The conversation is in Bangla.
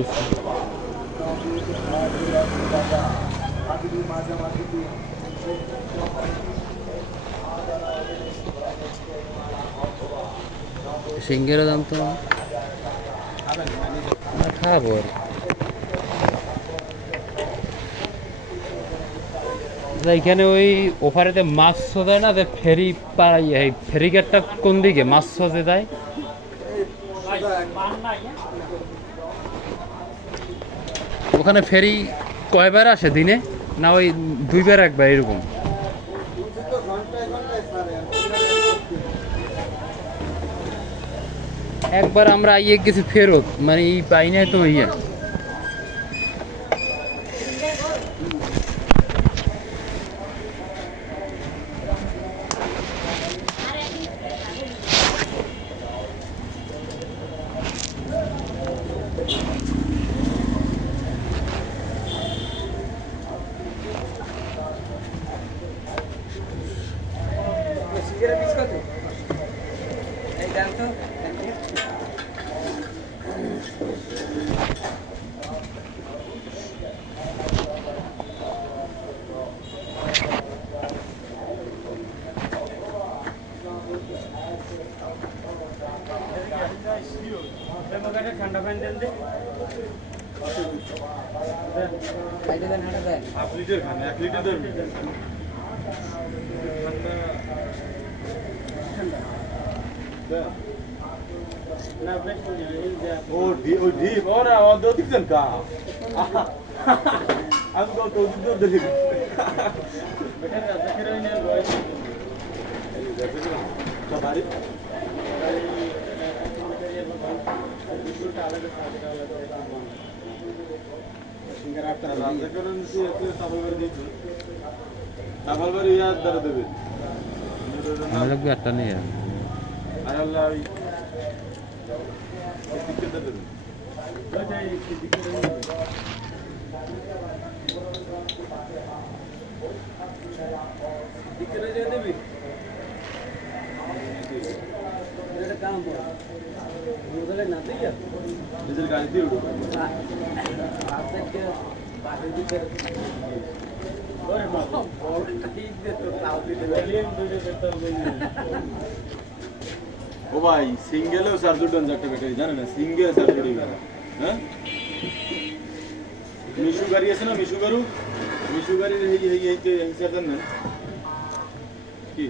কিছু সিঙ্গেরও দাম তো খাব আর এখানে ওই ওপারেতে মাছ দেয় না যে ফেরি পাড়াই এই ফেরিঘাটটা কোন দিকে? মাছ যে দেয় ওখানে ফেরি কয়বার আসে দিনে? না ওই দুইবার, একবার, এরকম? একবার আমরা আইয়ে গেছি ফেরত মানে এই পাই নাই তো ইয়ে। ঠান্ডা পানি দেন দে হাফ লিটার খান এক লিটার দেবেন Oh, deep, oh, deep. Oh, no, oh, don't think that. I'm going to do the deep. हम लोग भी अट्टा नहीं है Ayarlı abi. Dikkat edin. Dikkat edin mi? काम बोला नाते क्या इधर गाड़ी आप तक बाहर भी कर और ठीक है तो ताऊ भी ले ले मुझे करता हूँ ও ভাই সিঙ্গেলেও চার্জ টন একটা ব্যাটারি জানে না? সিঙ্গেল করি হ্যাঁ? মিশু গাড়ি আছে না? মিশু গাড়ু? মিশু গাড়ির এই এই এই যে হিসাব দেন না। কি?